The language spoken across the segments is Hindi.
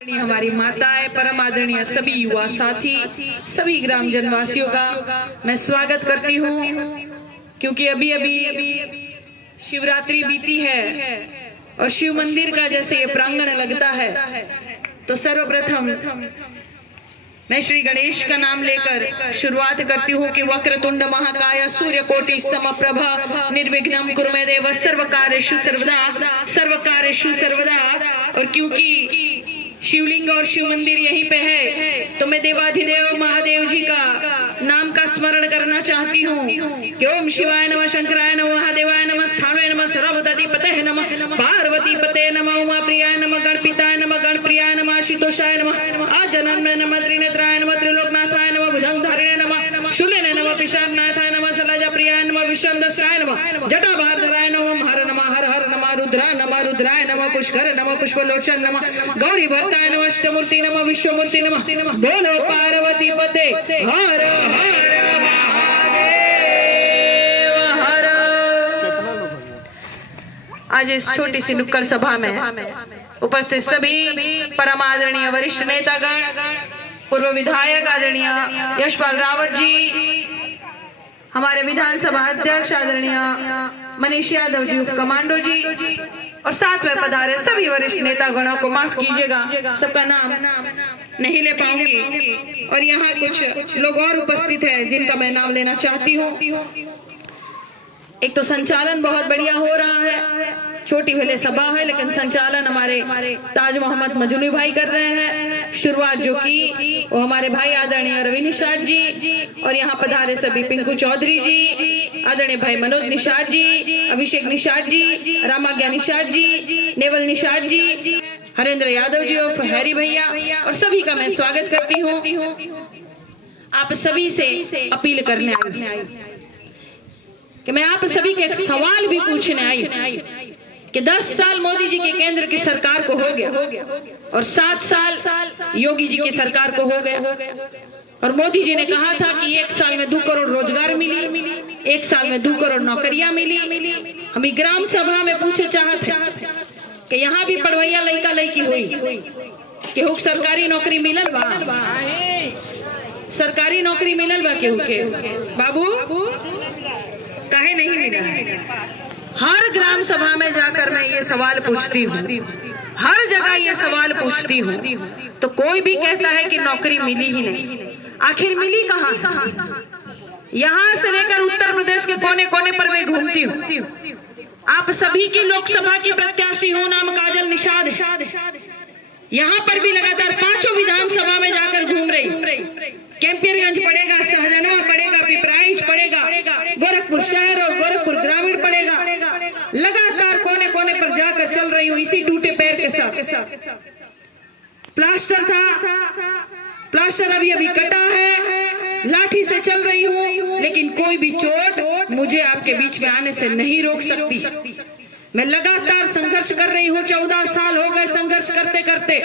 हमारी माताएं, परम आदरणीय सभी युवा साथी, सभी ग्राम जनवासियों का मैं स्वागत करती हूँ। क्योंकि अभी अभी शिवरात्रि बीती है और शिव मंदिर का जैसे ये प्रांगण लगता है, तो सर्वप्रथम मैं श्री गणेश का नाम लेकर शुरुआत करती हूँ कि वक्रतुंड महाकाय सूर्यकोटि समप्रभा निर्विघ्नं कुरु मे देव सर्वकार्येषु सर्वदा। और क्योंकि शिवलिंग और शिव मंदिर यहीं पे है, तो मैं देवाधिदेव महादेव जी का नाम का स्मरण करना चाहती हूँ कि ओम शिवाय नमः, शंकराय नमः, महादेवाय नमः, स्थाणवे नमः, सर्वभूताधिपतये नमः, पार्वतीपतये नमः, उमाप्रियाय नमः, गणपिताय नमः, गणप्रियाय नमः, आशुतोषाय नमः, आजनन्मय नमः, त्रिनेत्राय नमः, त्रिलोकनाथाय नमः, भुजंगधारिणे नमः, शूलिने नमः, पिशाचनाथाय नमः, शैलजाप्रियाय नमः, विश्वंदस्काय नमः, जटाभारधराय नमः, हर नमः, हर हर नमः, रुद्राय नमः, पुष्कर नमः, पुष्पलोचन नमः, गौरी भक्ताय नमः, अष्टमूर्ति नमः, विश्वमूर्ति नमः, बोलो पार्वती पते हर हर महादेव हर। आज इस छोटी सी नुक्कड़ सभा में उपस्थित सभी परम आदरणीय वरिष्ठ नेतागण, पूर्व विधायक आदरणीय यशपाल रावत जी, हमारे विधानसभा अध्यक्ष आदरणीय मनीष यादव जी उप कमांडो जी, और साथ में पधारे सभी वरिष्ठ नेता गणों को माफ कीजिएगा, सबका नाम नहीं ले पाऊंगी। और यहाँ कुछ लोग और उपस्थित हैं जिनका मैं नाम लेना चाहती हूँ। एक तो संचालन बहुत बढ़िया हो रहा है, छोटी भले सभा है लेकिन संचालन हमारे ताज मोहम्मद मजनू भाई कर रहे हैं। शुरुआत जो की वो हमारे भाई आदरणीय रवि निषाद जी, और यहाँ पधारे सभी पिंकू चौधरी जी, आदरणीय भाई मनोज निषाद जी, अभिषेक निषाद जी, रामाज्ञा निषाद जी, नेवल निषाद जी, हरेंद्र यादव जी और हैरी भैया, और सभी का मैं स्वागत करती हूँ। आप सभी से अपील करने आई कि मैं आप सभी के एक सवाल भी पूछने आई कि 10 साल मोदी जी के केंद्र की सरकार को हो गया और 7 साल योगी जी की सरकार को हो गया, और मोदी जी ने कहा था कि 1 साल में 2 करोड़ रोजगार मिली, 1 साल में 2 करोड़ नौकरियां मिली। हम ग्राम सभा में पूछे चाहते कि यहाँ भी पढ़वैया लड़का लड़की हुई कि हुक सरकारी नौकरी मिलल बा, सरकारी नौकरी मिलल बा के बाबू काहे नहीं मिला। हर ग्राम सभा में जाकर मैं ये सवाल पूछती हूँ, हर जगह ये सवाल पूछती हूँ, तो कोई भी कहता है कि नौकरी मिली ही नहीं। आखिर मिली कहाँ? यहाँ से लेकर उत्तर प्रदेश के कोने कोने पर मैं घूमती हूँ। आप सभी की लोकसभा की प्रत्याशी हूँ, नाम काजल निषाद। यहाँ पर भी लगातार 5 विधानसभा में जाकर घूम रही। कैंपियरगंज पड़ेगा, सहजनवा पड़ेगा, पिपराइच पड़ेगा, गोरखपुर शहर और गोरखपुर ग्रामीण पड़ेगा, लगातार कोने कोने पर जाकर चल रही हूँ इसी टूटे पैर के साथ। प्लास्टर था, प्लास्टर अभी अभी कटा है, लाठी से चल रही हूँ, लेकिन कोई भी चोट मुझे आपके बीच में आने से नहीं रोक सकती। मैं लगातार संघर्ष कर रही हूँ, 14 साल हो गए संघर्ष करते करते,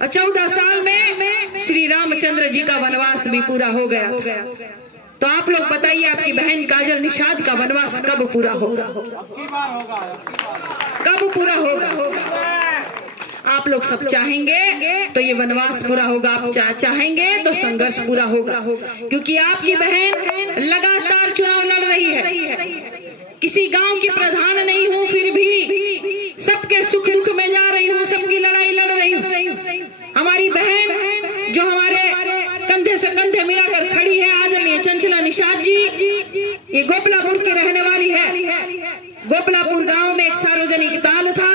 और 14 साल में श्री रामचंद्र जी का वनवास भी पूरा हो गया। तो आप लोग बताइए, आपकी बहन काजल निषाद का वनवास कब पूरा होगा? कब पूरा होगा? आप लोग सब चाहेंगे तो ये वनवास पूरा होगा, आप चाहेंगे तो संघर्ष पूरा होगा। क्योंकि आपकी बहन लगातार चुनाव लड़ रही है। किसी गांव की प्रधान नहीं हूँ, फिर भी सबके सुख दुख में जा रही हूँ, सबकी लड़ाई लड़ रही हूँ। हमारी बहन जो हमारे कंधे से कंधे मिलाकर खड़ी है, आदरणीय चंचला निषाद जी, ये गोपलापुर की रहने वाली है। गोपलापुर गांव में एक सार्वजनिक ताल था,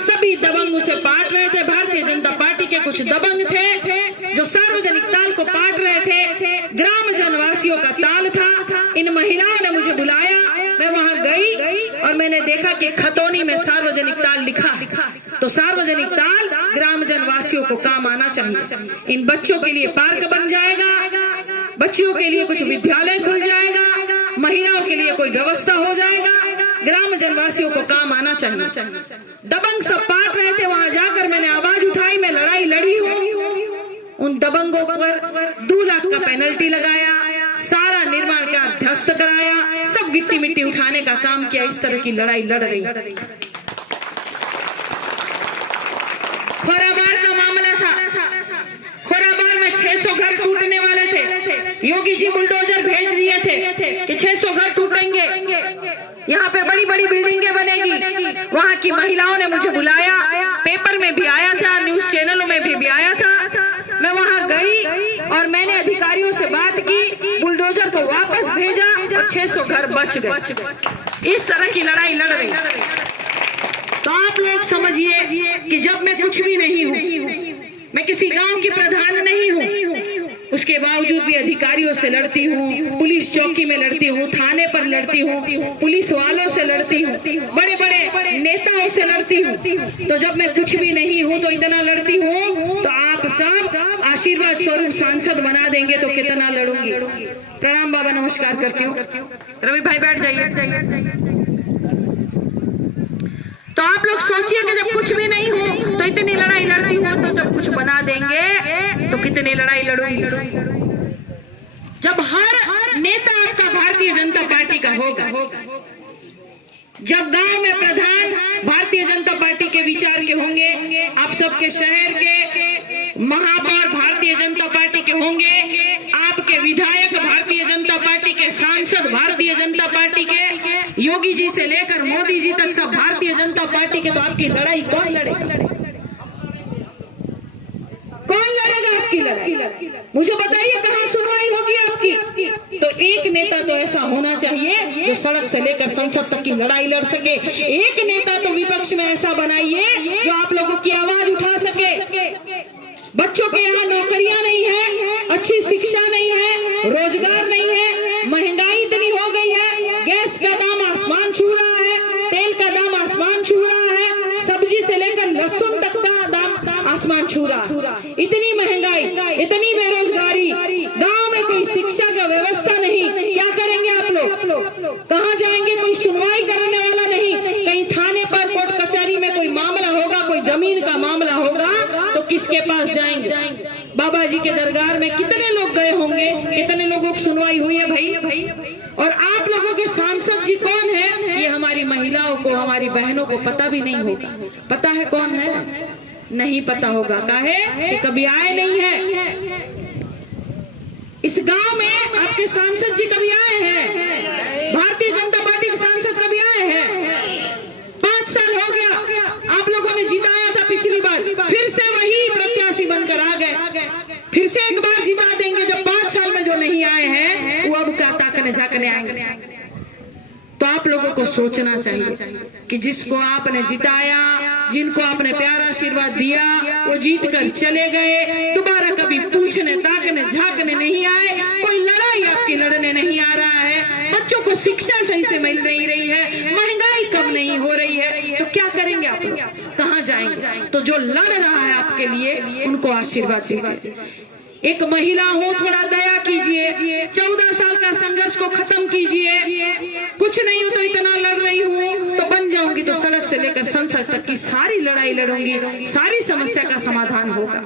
सभी दबंग उसे पाट रहे थे। भारतीय जनता पार्टी के कुछ दबंग थे जो सार्वजनिक ताल को पाट रहे थे। ग्राम जनवासियों का ताल था। इन महिलाओं ने मुझे बुलाया, मैं वहां गई और मैंने देखा कि खतौनी में सार्वजनिक ताल लिखा। तो सार्वजनिक ताल ग्राम जनवासियों को काम आना चाहिए। इन बच्चों के लिए पार्क बन जाएगा, बच्चियों के लिए कुछ विद्यालय खुल जाएगा, महिलाओं के लिए कोई व्यवस्था हो जाएगा, ग्राम जनवासियों को काम आना चाहिए। दबंग सब पाट रहे थे, वहां जाकर मैंने आवाज उठाई, मैं लड़ाई लड़ी हूँ। उन दबंगों पर 2 लाख का पेनल्टी लगाया, सारा निर्माण का ध्वस्त कराया, सब गिट्टी मिट्टी उठाने का काम किया। इस तरह की लड़ाई लड़ रही। खोराबाड़ योगी जी बुलडोजर भेज दिए थे कि 600 घर टूटेंगे, यहाँ पे बड़ी बड़ी बिल्डिंगें बनेगी। वहाँ की महिलाओं ने मुझे बुलाया, पेपर में भी आया था, न्यूज चैनलों में भी आया था। मैं वहाँ गई और मैंने अधिकारियों से बात की, बुलडोजर को वापस भेजा और 600 घर बच गए। इस तरह की लड़ाई लड़ रही। तो आप लोग समझिए कि जब मैं कुछ भी नहीं हूँ, मैं किसी गांव की प्रधान नहीं हूँ, उसके बावजूद भी अधिकारियों से लड़ती हूँ, पुलिस चौकी में लड़ती हूँ, थाने पर लड़ती हूँ, पुलिस वालों से लड़ती हूँ, बड़े बड़े नेताओं से लड़ती हूँ। तो जब मैं कुछ भी नहीं हूँ तो इतना लड़ती हूँ, तो आप सब आशीर्वाद स्वरूप सांसद बना देंगे तो कितना लड़ूंगी। प्रणाम बाबा, नमस्कार करती हूँ। रवि भाई बैठ जाइए। तो आप लोग सोचिए कि जब कुछ भी नहीं हो तो इतनी लड़ाई लड़ती हूँ, तो जब कुछ बना देंगे तो कितनी लड़ाई लड़ूंगी। जब हर नेता आपका भारतीय जनता पार्टी का होगा, जब गांव में प्रधान भारतीय जनता पार्टी के विचार के होंगे, आप सबके शहर के महापौर भारतीय जनता पार्टी के होंगे, आपके विधायक भारतीय जनता पार्टी के, सांसद भारतीय जनता पार्टी के, योगी जी से लेकर मोदी जी तक सब भारतीय जनता पार्टी के। तो आपकी लड़ाई कौन लड़ेगा? कौन लड़ेगा आपकी लड़ाई? मुझे बताइए, कहां सुनवाई होगी आपकी? तो एक नेता तो ऐसा होना चाहिए जो सड़क से लेकर संसद तक की लड़ाई लड़ सके। एक नेता तो विपक्ष में ऐसा बनाइए जो आप लोगों की आवाज उठा सके। बच्चों के यहाँ नौकरियां नहीं है, अच्छी शिक्षा नहीं है, रोजगार नहीं है, महंगाई इतनी हो गई है, गैस का दाम आसमान छू रहा है, तेल का दाम आसमान छू रहा है, सब्जी से लेकर लहसुन तक का दाम आसमान छू रहा। इतनी महंगाई, इतनी बेरोजगारी, गांव में कोई शिक्षा का व्यवस्था नहीं। क्या करेंगे आप लोग? कहाँ जाएंगे? कोई सुनवाई करने वाला नहीं। कहीं थाने पर, कोर्ट कचहरी में कोई मामला होगा, कोई जमीन का मामला होगा तो किसके पास जाएंगे? बाबा जी के दरबार में कितने लोग गए होंगे, कितने लोगों की सुनवाई हुई है भाई? और आप लोगों के सांसद जी कौन है? ये हमारी महिलाओं को, हमारी बहनों को पता भी नहीं होगा। पता है कौन है? नहीं पता होगा। काहे कि कभी आए नहीं है इस गांव में। आपके सांसद जी कभी आए हैं? भारतीय जनता पार्टी के सांसद कभी आए हैं? 5 साल हो गया, आप लोगों ने जिताया था पिछली बार, फिर से वही प्रत्याशी बनकर आ गए। फिर से एक बार जिता देंगे। जब 5 साल में जो नहीं आए हैं वो अब क्या ताकने झाकने आएंगे। तो आप लोगों को सोचना चाहिए कि जिसको आपने जिताया, जिनको आपने प्यारा आशीर्वाद दिया, वो जीत कर चले गए, दोबारा कभी पूछने ताकने झाकने नहीं आए, कोई लड़ाई आपकी लड़ने नहीं आ रहा है, बच्चों को शिक्षा सही से मिल नहीं रही है, महंगाई कम नहीं हो रही है, तो क्या करेंगे आप लोग? कहाँ जाएंगे? तो जो लड़ रहा है आपके लिए उनको आशीर्वाद दीजिए। एक महिला हो, थोड़ा दया कीजिए, 14 साल का संघर्ष को खत्म कीजिए। कुछ नहीं हो तो इतना लड़ रही हूँ, तो बन जाऊंगी तो सड़क से लेकर संसद तक की सारी लड़ाई लड़ूंगी, सारी समस्या का समाधान होगा।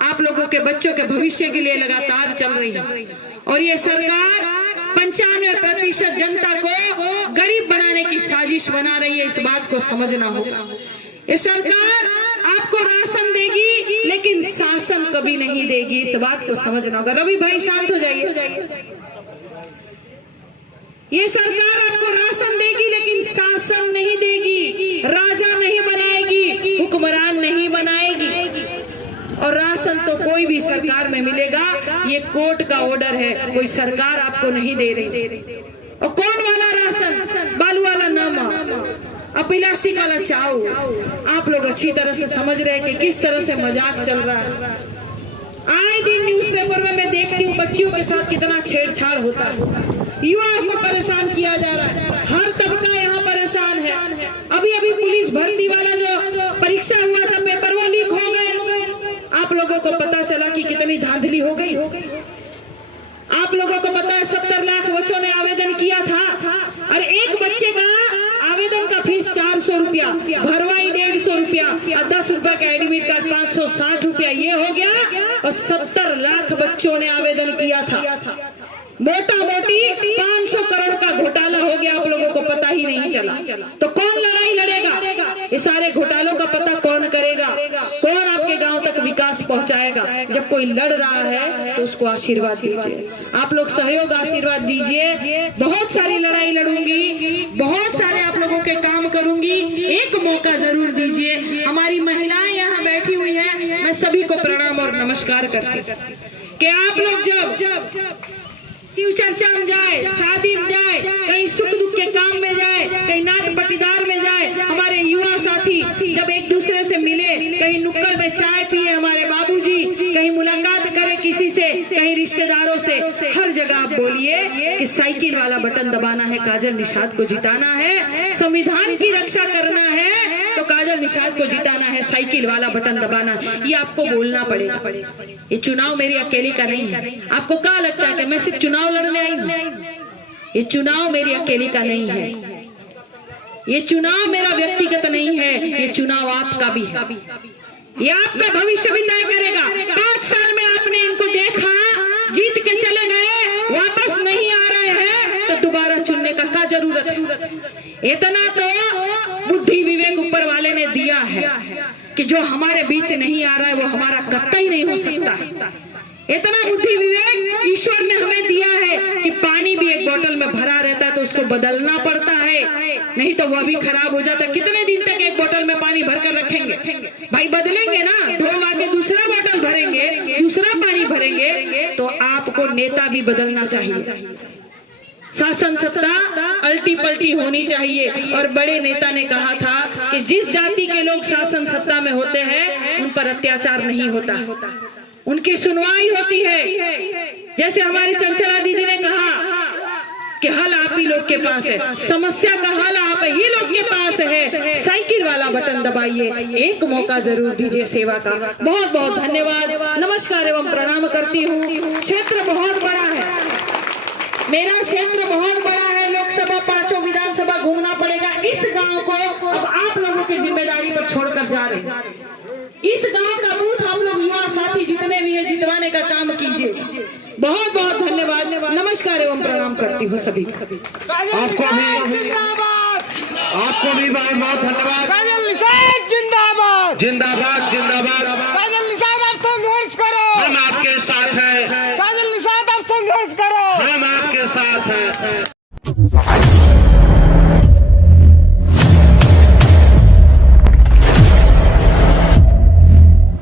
आप लोगों के बच्चों के भविष्य के लिए लगातार चल रही है और ये सरकार 95% जनता को गरीब बनाने की साजिश बना रही है। इस बात को समझना होगा। ये सरकार आपको राशन देगी लेकिन शासन कभी नहीं देगी, इस बात को समझना होगा। रवि भाई शांत हो जाइए। ये सरकार आपको राशन देगी लेकिन शासन नहीं देगी, राजा नहीं बनाएगी, हुक्मरान नहीं बनाएगी। और राशन तो कोई भी सरकार में मिलेगा, ये कोर्ट का ऑर्डर है, कोई सरकार आपको नहीं दे रही। और कौन वाला राशन? बालू वाला नमक और प्लास्टिक वाला चावल। आप लोग अच्छी तरह से समझ रहे हैं कि किस तरह से मजाक चल रहा है। आए दिन न्यूज़पेपर में मैं देखती हूँ बच्चियों के साथ कितना छेड़छाड़ होता है, युवाओं को परेशान किया जा रहा है, हर तबका यहाँ परेशान है। अभी अभी पुलिस भर्ती वाला जो परीक्षा हुआ था, पेपर वो लीक हो गए। आप लोगों को पता चला कि कितनी धांधली हो गई। आप लोगों को पता है 70 लाख बच्चों ने आवेदन किया था और एक बच्चे का आवेदन का फीस 400 रुपया, भरवाई 150 रुपया और 10 रुपया का एडमिट कार्ड 560 रुपया, ये हो गया। और 70 लाख बच्चों ने आवेदन किया था। मोटा मोटी 500 करोड़ का घोटाला हो गया, आप लोगों को पता ही नहीं चला। तो कौन लड़ाई लड़ेगा? ये सारे घोटालों का पता कौन करेगा? कौन आपके गांव तक विकास पहुंचाएगा। जब कोई लड़ रहा है तो उसको आशीर्वाद दीजिए, आप लोग सहयोग आशीर्वाद दीजिए। बहुत सारी लड़ाई लड़ूंगी, बहुत सारे आप लोगों के काम करूंगी, एक मौका जरूर दीजिए। हमारी महिलाएं यहाँ बैठी हुई हैं, मैं सभी को प्रणाम और नमस्कार करती हूँ कि आप लोग जब शिव चर्चा में जाए, शादी में जाए, कहीं सुख दुख के काम में जाए, कहीं नाट पटीदार में जाए, हमारे युवा साथी जब एक दूसरे से मिले, कहीं नुक्कड़ में चाय पिए हमारे बाबूजी, कहीं मुलाकात करे किसी से, कहीं रिश्तेदारों से, हर जगह आप बोलिए कि साइकिल वाला बटन दबाना है, काजल निषाद को जिताना है, संविधान की रक्षा करना है तो काजल निषाद को जिताना है, साइकिल वाला बटन दबाना है। ये आपको बोलना पड़ेगा। ये चुनाव मेरी अकेली का नहीं है। आपको क्या लगता है कि मैं सिर्फ चुनाव लड़ने आई हूँ? ये चुनाव मेरी अकेली का नहीं है, ये चुनाव मेरा व्यक्तिगत नहीं है, ये चुनाव आपका भी है। ये आपका भविष्य भी तय करेगा। 5 साल में आपने इनको देखा, जीत के चले गए, वापस नहीं आ रहे हैं तो दोबारा चुनने का क्या जरूरत है? इतना तो बुद्धि विवेक ऊपर वाले ने दिया है कि जो हमारे बीच नहीं आ रहा है वो हमारा कतई नहीं हो सकता। इतना बुद्धि विवेक ईश्वर ने हमें दिया है कि पानी भी एक बोतल में भरा रहता है तो उसको बदलना पड़ता है, नहीं तो वह भी खराब हो जाता है। कितने दिन तक एक बोतल में पानी भरकर रखेंगे? भाई बदलेंगे ना, धोवा के दूसरा बोतल भरेंगे, दूसरा पानी भरेंगे। तो आपको नेता भी बदलना चाहिए, शासन सत्ता अल्टी पल्टी होनी चाहिए। और बड़े नेता ने कहा था कि जिस जाति के लोग शासन सत्ता में होते हैं उन पर अत्याचार नहीं होता, उनकी सुनवाई होती है। जैसे हमारी चंचला दीदी ने कहा कि हल आप ही लोग के पास है, समस्या का हल आप ही लोग के पास है। साइकिल वाला बटन दबाइए, एक मौका जरूर दीजिए सेवा का। बहुत बहुत धन्यवाद, नमस्कार एवं प्रणाम करती हूँ। क्षेत्र बहुत बड़ा है, मेरा क्षेत्र बहुत बड़ा है, लोकसभा 5 विधानसभा घूमना पड़ेगा। इस गांव को अब आप लोगों की जिम्मेदारी पर छोड़कर जा रहे हैं। इस गांव का बूथ हम लोग युवा साथी जितने भी है जितवाने का काम कीजिए। बहुत बहुत धन्यवाद, नमस्कार एवं प्रणाम करती हूँ सभी। आपको भी बहुत बहुत धन्यवाद। काजल निषाद जिंदाबाद, जिंदाबाद जिंदाबाद। काजल निषाद आप संघर्ष करो, हम आपके साथ हैं। काजल निषाद आप संघर्ष करो, हम आपके साथ हैं।